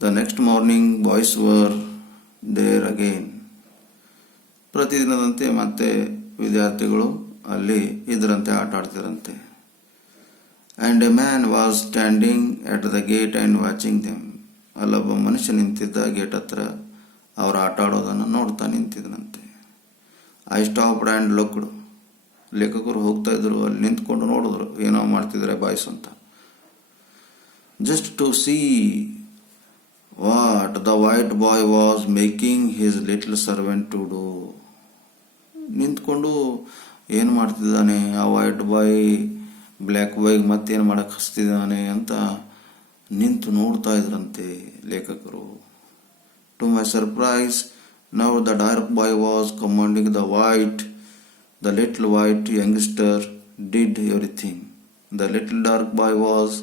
The next morning boys were there again. ಪ್ರತಿದಿನದಂತೆ ಮತ್ತೆ ವಿದ್ಯಾರ್ಥಿಗಳು ಅಲ್ಲಿ ಇದರಂತೆ ಆಟ ಆಡ್ತಿರಂತೆ. And a man was standing at the gate and watching them. ಅಲ್ಲೊಬ್ಬ ಮನುಷ್ಯ ನಿಂತಿದ್ದ ಗೇಟ್ ಹತ್ರ ಅವರು ಆಟ ಆಡೋದನ್ನು ನೋಡ್ತಾ ನಿಂತಿದ್ದನಂತೆ. I stopped and looked. ಲೇಖಕರು ಹೋಗ್ತಾ ಇದ್ರು, ಅಲ್ಲಿ ನಿಂತ್ಕೊಂಡು ನೋಡಿದ್ರು ಏನೋ ಮಾಡ್ತಿದ್ದಾರೆ ಬಾಯ್ಸ್ ಅಂತ. Just to see what the white boy was making his little servant to do. ನಿಂತ್ಕೊಂಡು ಏನು ಮಾಡ್ತಿದ್ದಾನೆ ಆ ವೈಟ್ ಬಾಯ್ ಬ್ಲ್ಯಾಕ್ ಬಾಯ್ಗೆ ಮತ್ತೇನು ಮಾಡಕ್ಕೆ ಹಚ್ತಿದ್ದಾನೆ ಅಂತ ನಿಂತು ನೋಡ್ತಾ ಇದ್ರಂತೆ ಲೇಖಕರು. To my surprise now the dark boy was commanding the white. The little white youngster did everything. The little dark boy was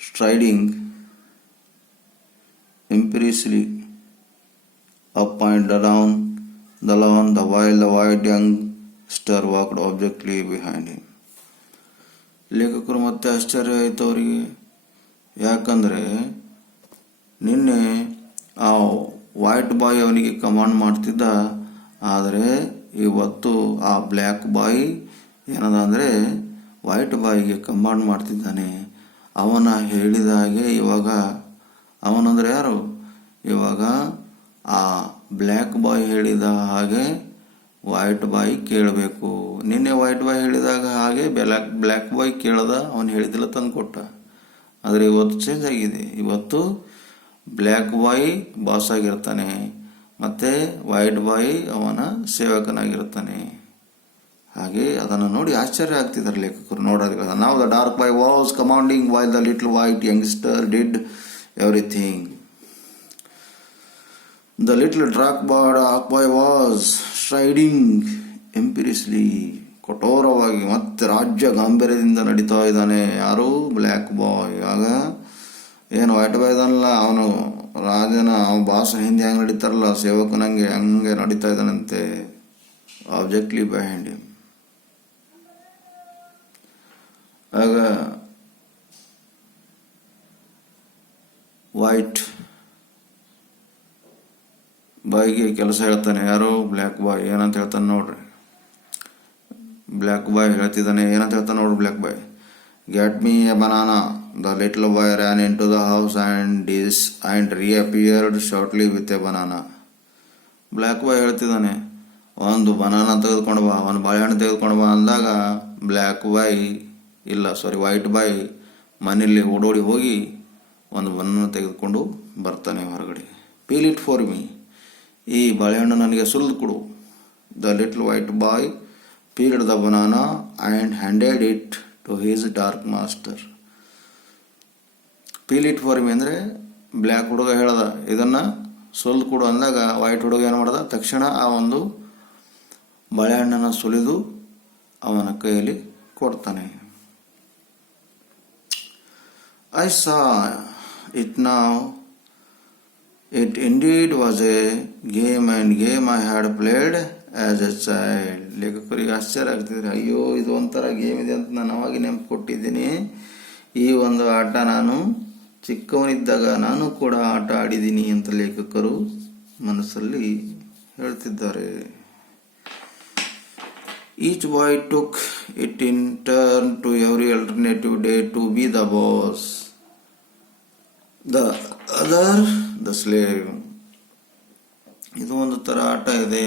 striding imperiously up and down the lawn, while the white youngster walked objectly behind him. ಲೇಖಕರು ಮತ್ತೆ ಆಶ್ಚರ್ಯ ಆಯಿತು ಅವರಿಗೆ. ಯಾಕಂದರೆ ನಿನ್ನೆ ಆ white boy ಅವನಿಗೆ command ಮಾಡ್ತಿದ್ದ, ಆದರೆ ಇವತ್ತು ಆ ಬ್ಲ್ಯಾಕ್ ಬಾಯ್ ಏನದ ಅಂದರೆ ವೈಟ್ ಬಾಯ್ಗೆ ಕಮಾಂಡ್ ಮಾಡ್ತಿದ್ದಾನೆ. ಅವನ ಹೇಳಿದ ಹಾಗೆ ಇವಾಗ, ಅವನಂದ್ರೆ ಯಾರು, ಇವಾಗ ಆ ಬ್ಲ್ಯಾಕ್ ಬಾಯ್ ಹೇಳಿದ ಹಾಗೆ ವೈಟ್ ಬಾಯ್ ಕೇಳಬೇಕು. ನಿನ್ನೆ ವೈಟ್ ಬಾಯ್ ಹೇಳಿದಾಗ ಹಾಗೆ ಬ್ಲ್ಯಾಕ್ ಬಾಯ್ ಕೇಳ್ದ, ಅವನು ಹೇಳಿದಿಲ್ಲ ತಂದು ಕೊಟ್ಟ. ಆದರೆ ಇವತ್ತು ಚೇಂಜ್ ಆಗಿದೆ. ಇವತ್ತು ಬ್ಲ್ಯಾಕ್ ಬಾಯ್ ಬಾಸ್ ಆಗಿರ್ತಾನೆ, ಮತ್ತು ವೈಟ್ ಬಾಯ್ ಅವನ ಸೇವಕನಾಗಿರ್ತಾನೆ. ಹಾಗೆ ಅದನ್ನು ನೋಡಿ ಆಶ್ಚರ್ಯ ಆಗ್ತಿದ್ದಾರೆ ಲೇಖಕರು ನೋಡೋದಿಲ್ಲ. ನಾವು the dark boy was commanding while the little white youngster did everything. The little dark boy was striding imperiously. ಕಠೋರವಾಗಿ ಮತ್ತೆ ರಾಜ್ಯ ಗಾಂಭೀರ್ಯದಿಂದ ನಡೀತಾ ಇದ್ದಾನೆ. ಯಾರು? Black boy. ಆಗ ಏನು ವೈಟ್ ಬಾಯ್ ಇದಾನಲ್ಲ, ಅವನು ರಾಜನ ಬಾಸ್ ಹಿಂದೆ ಹೆಂಗೆ ನಡೀತಾರಲ್ಲ ಸೇವಕನಂಗೆ, ಹಂಗೆ ನಡೀತಾ ಇದ್ದಾನಂತೆ. ಆಬ್ಜೆಕ್ಟ್ಲಿ ಬಿಹೈಂಡ್ ಹಿಮ್. ಆಗ ವೈಟ್ ಬಾಯ್ಗೆ ಕೆಲಸ ಹೇಳ್ತಾನೆ. ಯಾರು? ಬ್ಲ್ಯಾಕ್ ಬಾಯ್. ಏನಂತ ಹೇಳ್ತಾನೆ ನೋಡ್ರಿ. ಬ್ಲ್ಯಾಕ್ ಬಾಯ್ ಹೇಳ್ತಿದ್ದಾನೆ, ಏನಂತ ಹೇಳ್ತಾನೆ ನೋಡ್ರಿ black bye. Get me A banana. The little boy ran in to the house and ರೀಅಪಿಯರ್ಡ್ shortly with A banana. Black ಬಾಯ್ ಹೇಳ್ತಿದ್ದಾನೆ, ಒಂದು ಬನಾನಾ ತೆಗೆದುಕೊಂಡು ಬಾ, ಒಂದು ಬಾಳೆಹಣ್ಣು ತೆಗೆದುಕೊಂಡು ಬಾ ಅಂದಾಗ ವೈಟ್ ಬಾಯ್ ಮನೆಯಲ್ಲಿ ಓಡೋಡಿ ಹೋಗಿ ಒಂದು ಬನಾನಾ ತೆಗೆದುಕೊಂಡು ಬರ್ತಾನೆ ಹೊರಗಡೆ. Peel it for me. ಈ ಬಾಳೆಹಣ್ಣು ನನಗೆ ಸುಲಿದು ಕೊಡು. The little white boy peeled the banana and handed it to his dark master. Peel it for me ಅಂದರೆ ಬ್ಲ್ಯಾಕ್ ಹುಡುಗ ಹೇಳ್ದ ಇದನ್ನು ಸುಲಿದು ಕೊಡು ಅಂದಾಗ ವೈಟ್ ಹುಡುಗ ಏನು ಮಾಡ್ದ, ತಕ್ಷಣ ಆ ಒಂದು ಬಾಳೆಹಣ್ಣನ್ನು ಸುಲಿದು ಅವನ ಕೈಯಲ್ಲಿ ಕೊಡ್ತಾನೆ. I saw it now. It indeed was a game I had played as a child. ಲೇಖಕರಿಗೆ ಆಶ್ಚರ್ಯ ಆಗ್ತಿದ್ರೆ, ಅಯ್ಯೋ ಇದು ಒಂಥರ ಗೇಮ್ ಇದೆ ಅಂತ ನಾನು ಅವಾಗ ನೆನಪು ಕೊಟ್ಟಿದ್ದೀನಿ. ಈ ಒಂದು ಆಟ ನಾನು ಚಿಕ್ಕವನಿದ್ದಾಗ ನಾನು ಕೂಡ ಆಟ ಆಡಿದ್ದೀನಿ ಅಂತ ಲೇಖಕರು ಮನಸ್ಸಲ್ಲಿ ಹೇಳ್ತಿದ್ದಾರೆ. Each boy took it in turn to every alternative day to be the boss, the other the slave. ಇದು ಒಂದು ಥರ ಆಟ ಇದೆ.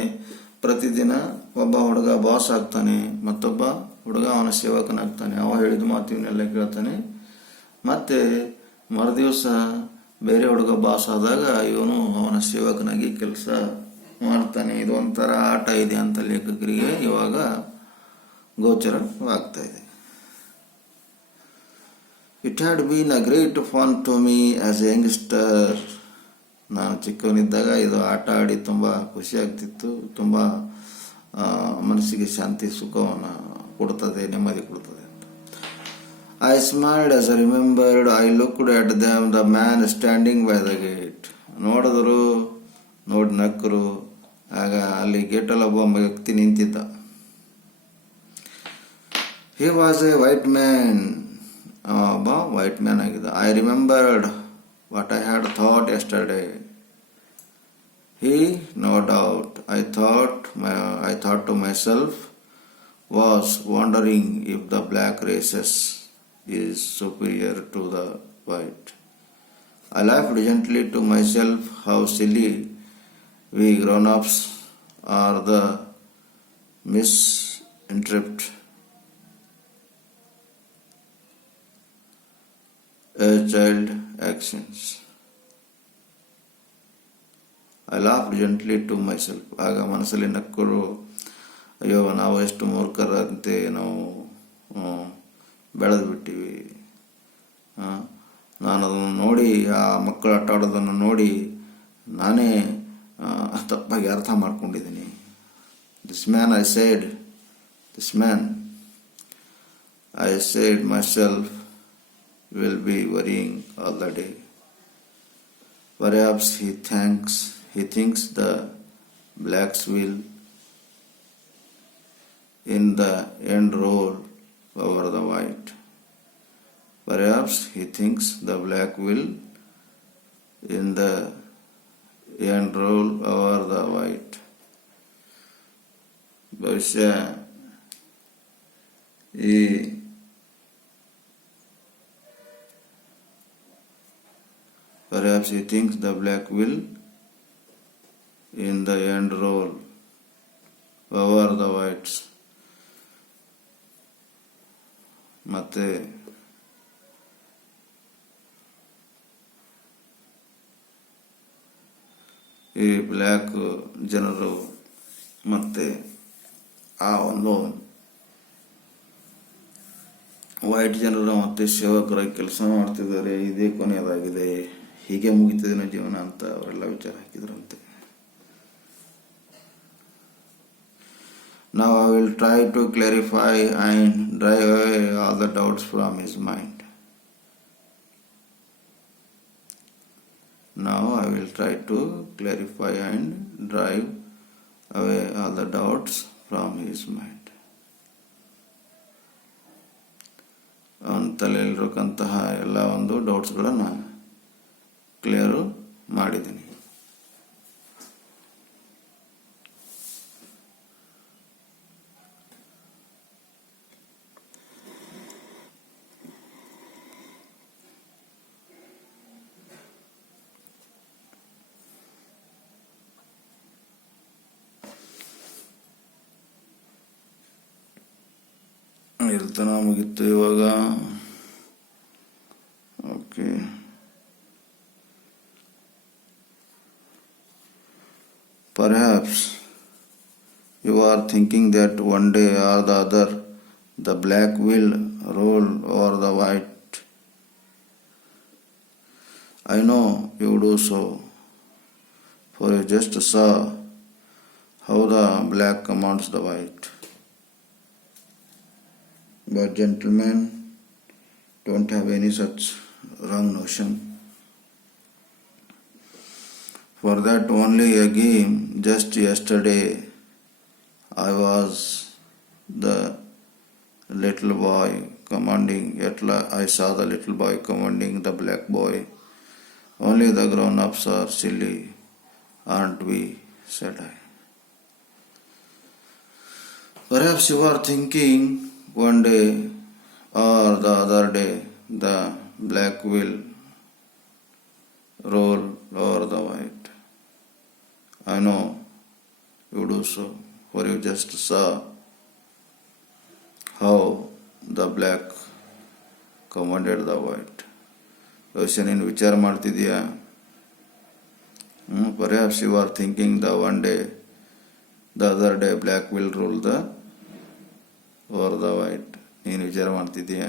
ಪ್ರತಿದಿನ ಒಬ್ಬ ಹುಡುಗ ಬಾಸ್ ಆಗ್ತಾನೆ, ಮತ್ತೊಬ್ಬ ಹುಡುಗ ಅವನ ಸೇವಕನಾಗ್ತಾನೆ. ಅವ ಹೇಳಿದ ಮಾತು ಇವನ್ನೆಲ್ಲ ಕೇಳ್ತಾನೆ. ಮತ್ತೆ ಮರುದಿವಸ ಬೇರೆ ಹುಡುಗ ಬಾಸ್ ಆದಾಗ ಇವನು ಅವನ ಸೇವಕನಾಗಿ ಕೆಲಸ ಮಾಡ್ತಾನೆ. ಇದು ಒಂಥರ ಆಟ ಇದೆ ಅಂತ ಲೇಖಕರಿಗೆ ಇವಾಗ ಗೋಚರವಾಗ್ತಾ ಇದೆ. It had been a great fun to me as a youngster. ನಾನು ಚಿಕ್ಕವನಿದ್ದಾಗ ಇದು ಆಟ ಆಡಿ ತುಂಬ ಖುಷಿ ಆಗ್ತಿತ್ತು. ತುಂಬ ಮನಸ್ಸಿಗೆ ಶಾಂತಿ ಸುಖವನ್ನು ಕೊಡ್ತದೆ, ನೆಮ್ಮದಿ ಕೊಡ್ತದೆ ಅಂತ. I smiled as I remembered. I looked at them the man standing by the gate. ನೋಡಿದ್ರು, ನೋಡಿ ನಕ್ಕರು. ಆಗ ಅಲ್ಲಿ ಗೇಟಲ್ಲಿ ಒಬ್ಬ ವ್ಯಕ್ತಿ ನಿಂತಿದ್ದ. He was A white man. ಒಬ್ಬ ವೈಟ್ ಮ್ಯಾನ್ ಆಗಿದ್ದ. I remembered what I had thought yesterday. He, no doubt, I thought to myself, was wondering if the black races is superior to the white. I laughed gently to myself how silly we grown-ups are the misinterpret a child actions. I laughed gently to myself. ಆಗ ಮನಸ್ಸಲ್ಲಿ ನಕ್ಕರು, ಅಯ್ಯೋ ನಾವು ಎಷ್ಟು ಮೂರ್ಖರಂತೆ ನಾವು ಬೆಳೆದು ಬಿಟ್ಟಿವಿ. ನಾನು ಅದನ್ನು ನೋಡಿ, ಆ ಮಕ್ಕಳು ಆಟ ಆಡೋದನ್ನು ನೋಡಿ ನಾನೇ ತಪ್ಪಾಗಿ ಅರ್ಥ ಮಾಡ್ಕೊಂಡಿದ್ದೀನಿ. This man I said myself will be worrying all the day. Perhaps he thinks the blacks will in the end roll over the white. Perhaps he thinks the black will in the end roll over the white. ಬಹುಶಃ ಈ perhaps he thinks the black will in the end roll over the whites. ಮತ್ತೆ ಈ black ಜನರು ಮತ್ತೆ ಆ ಒಂದು white ಜನರು ಮತ್ತೆ ಸೇವಕರಾಗಿ ಕೆಲಸ ಮಾಡ್ತಿದ್ದಾರೆ, ಇದೇ ಕೊನೆಯದಾಗಿದೆ, ಹೀಗೆ ಮುಗಿತಿದೆ ಜೀವನ ಅಂತ ಅವರೆಲ್ಲ ವಿಚಾರ ಹಾಕಿದ್ರಂತೆ. Now I will try to clarify and drive away all the doubts from his mind. Now I will try to clarify and drive away all the doubts from his mind. ಅವನ ತಲೆಯಲ್ಲಿರಕ್ಕಂತಹ ಎಲ್ಲ ಒಂದು ಡೌಟ್ಸ್ಗಳನ್ನು ಕ್ಲಿಯರು ಮಾಡಿದ್ದೀನಿ. ಇರ್ತನ ಮುಗಿತ್ತು ಇವಾಗ. Okay, perhaps you are thinking that one day or the other the black will roll over the white. I know you do so, for you just saw how the black commands the white. But gentlemen, don't have any such wrong notion. For that only a game. Just yesterday I was the little boy commanding, I saw the little boy commanding the black boy. Only the grown-ups are silly, aren't we? Said I. Perhaps you are thinking one day or the other day the black will roll over the white. I know you do so, for you just saw how the black commanded the white. ಬಹುಶಃ ನೀನು ವಿಚಾರ ಮಾಡ್ತಿದೀಯಾ? Perhaps you are thinking the one day, the other day black will rule the over the white. ನೀನು ವಿಚಾರ ಮಾಡ್ತಿದ್ದೀಯ,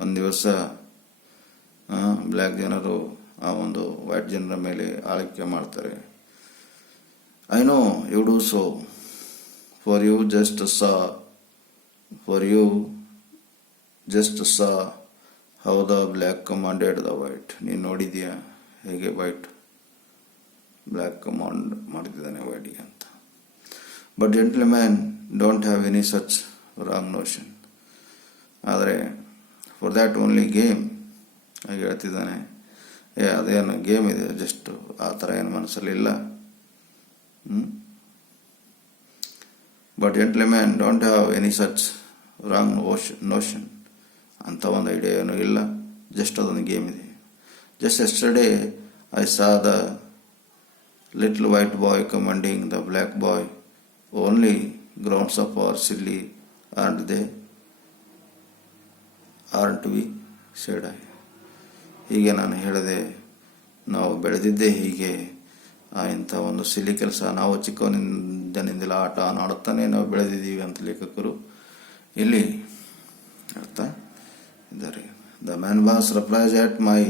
ಒಂದು ದಿವಸ black ಜನರು ಆ ಒಂದು ವೈಟ್ ಜನರ ಮೇಲೆ ಆಳ್ವಿಕೆ ಮಾಡ್ತಾರೆ. I know you do so, for you just saw how the black commanded the white. ನೀನು ನೋಡಿದೀಯ ಹೇಗೆ ಬ್ಲ್ಯಾಕ್ ಕಮಾಂಡ್ ಮಾಡ್ತಿದ್ದಾನೆ ವೈಟ್ಗೆ ಅಂತ. But gentleman don't have any such wrong notion. ಆದರೆ ಫಾರ್ ದ್ಯಾಟ್ ಓನ್ಲಿ ಗೇಮ್ ಹಾಗೆ ಹೇಳ್ತಿದ್ದಾನೆ. ಅದೇನು ಗೇಮ್ ಇದೆ, ಜಸ್ಟ್ ಆ ಥರ ಏನು ಮನಸ್ಸಲ್ಲಿ ಇಲ್ಲ. But gentleman don't have any such wrong notion ಅಂತ ಒಂದು ಐಡಿಯಾ ಏನೂ ಇಲ್ಲ, ಜಸ್ಟ್ ಅದೊಂದು ಗೇಮ್ ಇದೆ. Just yesterday I saw the little white boy commanding the black boy. Only grounds up are silly, aren't they? Aren't we? said I. ಹೀಗೆ ನಾನು ಹೇಳಿದೆ, ನಾವು ಬೆಳೆದಿದ್ದೇ ಹೀಗೆ, ಇಂಥ ಒಂದು ಸಿಲಿ ಕೆಲಸ, ನಾವು ಚಿಕ್ಕವನಿಂದನಿಂದೆಲ್ಲ ಆಟ ಆಡುತ್ತಾನೆ ನಾವು ಬೆಳೆದಿದ್ದೀವಿ ಅಂತ ಲೇಖಕರು ಇಲ್ಲಿ ಹೇಳ್ತಾ ಇದ್ದಾರೆ. The man was surprise at my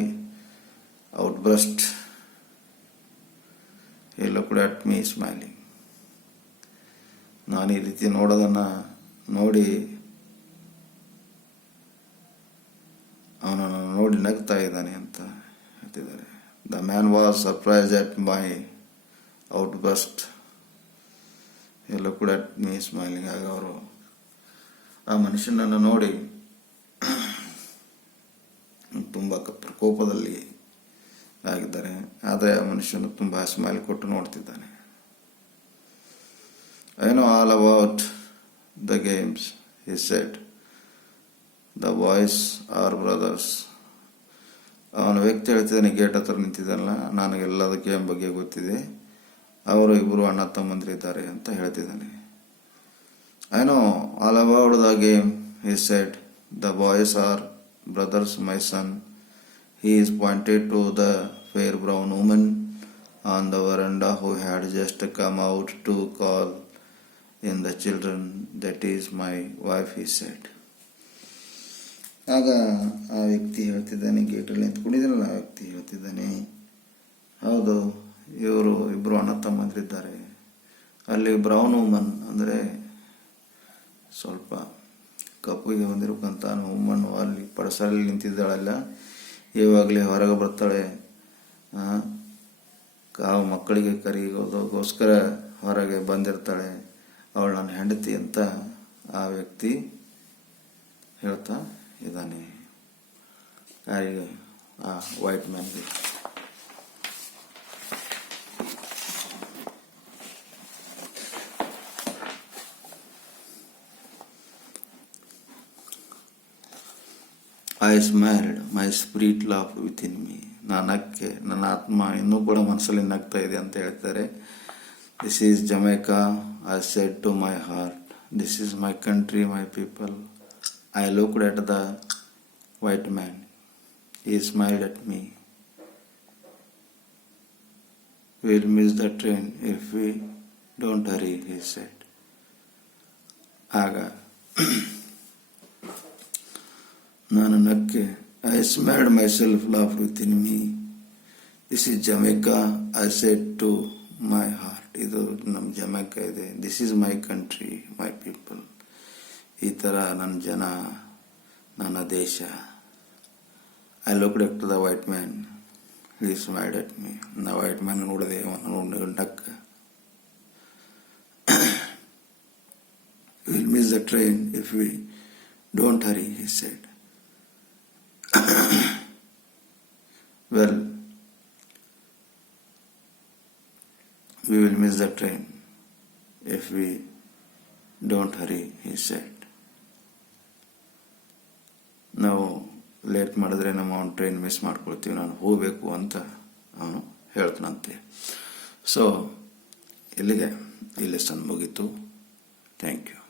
ಔಟ್ಬ್ರಸ್ಟ್. He looked at me smiling. ನಾನು ಈ ರೀತಿ ನೋಡೋದನ್ನು ನೋಡಿ ಅವನನ್ನು ನೋಡಿ ನಗ್ತಾ ಇದ್ದಾನೆ ಅಂತ ಹೇಳ್ತಿದ್ದಾರೆ. The man was surprise at my ಔಟ್ಬಸ್ಟ್. He looked at me smiling. ಆಗ ಅವರು ಆ ಮನುಷ್ಯನನ್ನು ನೋಡಿ ತುಂಬ ಪ್ರಕೋಪದಲ್ಲಿ ಆಗಿದ್ದಾರೆ, ಆದರೆ ಆ ಮನುಷ್ಯನು ತುಂಬ ಸ್ಮೈಲ್ ಕೊಟ್ಟು ನೋಡ್ತಿದ್ದಾನೆ. I know all about the games, he said. The boys are brothers. ಅವನ ವ್ಯಕ್ತಿ ಹೇಳ್ತಿದ್ದಾನೆ, ಗೇಟ್ ಹತ್ರ ನಿಂತಿದ್ದಾನಲ್ಲ, ನನಗೆಲ್ಲದ ಗೇಮ್ ಬಗ್ಗೆ ಗೊತ್ತಿದೆ, ಅವರು ಇಬ್ಬರು ಅಣ್ಣ ತಮ್ಮಂದಿರಿದ್ದಾರೆ ಅಂತ ಹೇಳ್ತಿದ್ದಾನೆ. I know all about the game, he said. The boys are brothers, my sun. He is pointed to the fair brown woman on the veranda who had just come out to call in the children. That is my wife, he said. ಆಗ ಆ ವ್ಯಕ್ತಿ ಹೇಳ್ತಿದ್ದಾನೆ, ಗೇಟಲ್ಲಿ ನಿಂತ್ಕೊಂಡಿದ್ದಾನಲ್ಲ ಆ ವ್ಯಕ್ತಿ ಹೇಳ್ತಿದ್ದಾನೆ, ಹೌದು ಇವರು ಇಬ್ಬರು ಅಣ್ಣ ತಮ್ಮಂದಿರಿದ್ದಾರೆ. ಅಲ್ಲಿ ಬ್ರೌನ್ ವುಮನ್ ಅಂದರೆ ಸ್ವಲ್ಪ ಕಪ್ಪುಗೆ ಹೊಂದಿರಬೇಕಂತ ವುಮನ್ ಅಲ್ಲಿ ಪಡಸಲ್ಲಿ ನಿಂತಿದ್ದಾಳಲ್ಲ, ಇವಾಗಲೇ ಹೊರಗೆ ಬರ್ತಾಳೆ, ಕಾವು ಮಕ್ಕಳಿಗೆ ಕರಿಗೋದಕ್ಕೋಸ್ಕರ ಹೊರಗೆ ಬಂದಿರ್ತಾಳೆ, ಅವಳು ನನ್ನ ಹೆಂಡತಿ ಅಂತ ಆ ವ್ಯಕ್ತಿ ಹೇಳ್ತಾ ಇದ್ದಾನೆ ಯಾರಿಗೆ, ಆ white ಮ್ಯಾನ್ಗೆ. I smiled, my spirit laughed within me. ನಾನು ನಕ್ಕೆ, ನನ್ನ ಆತ್ಮ ಇನ್ನೂ ಕೂಡ ಮನಸ್ಸಲ್ಲಿ ನಗ್ತಾ ಇದೆ ಅಂತ ಹೇಳ್ತಾರೆ. This is Jamaica, I said to my heart. This is my country, my people. I looked at the white man. He smiled at me. We'll miss the train if we don't hurry, he said. ಆಗ ನಾನು ನಕ್ಕೆ, I smiled myself, laughed within me. This is Jamaica, I said to my heart. ಇದು ನಮ್ಮ Jamaica ಇದೆ. This is my country, my people. ಈ ಥರ ನನ್ನ ಜನ, ನನ್ನ ದೇಶ. I looked up to the white man. He smiled at me. The white man ನೋಡಿದೆ, ಅವನು ನಕ್ಕ. We'll miss the train if we don't hurry, he said. Well, we will miss the train if we don't hurry, he said. ನಾವು late ಮಾಡಿದ್ರೆ ನಮ್ಮ ಅವನು train miss ಮಾಡ್ಕೊಳ್ತೀವಿ, ನಾನು ಹೋಗಬೇಕು ಅಂತ ಅವನು ಹೇಳ್ತಾನಂತೆ. ಸೊ ಇಲ್ಲಿಗೆ ಈ ಲೆಸನ್ ಮುಗೀತು. Thank you.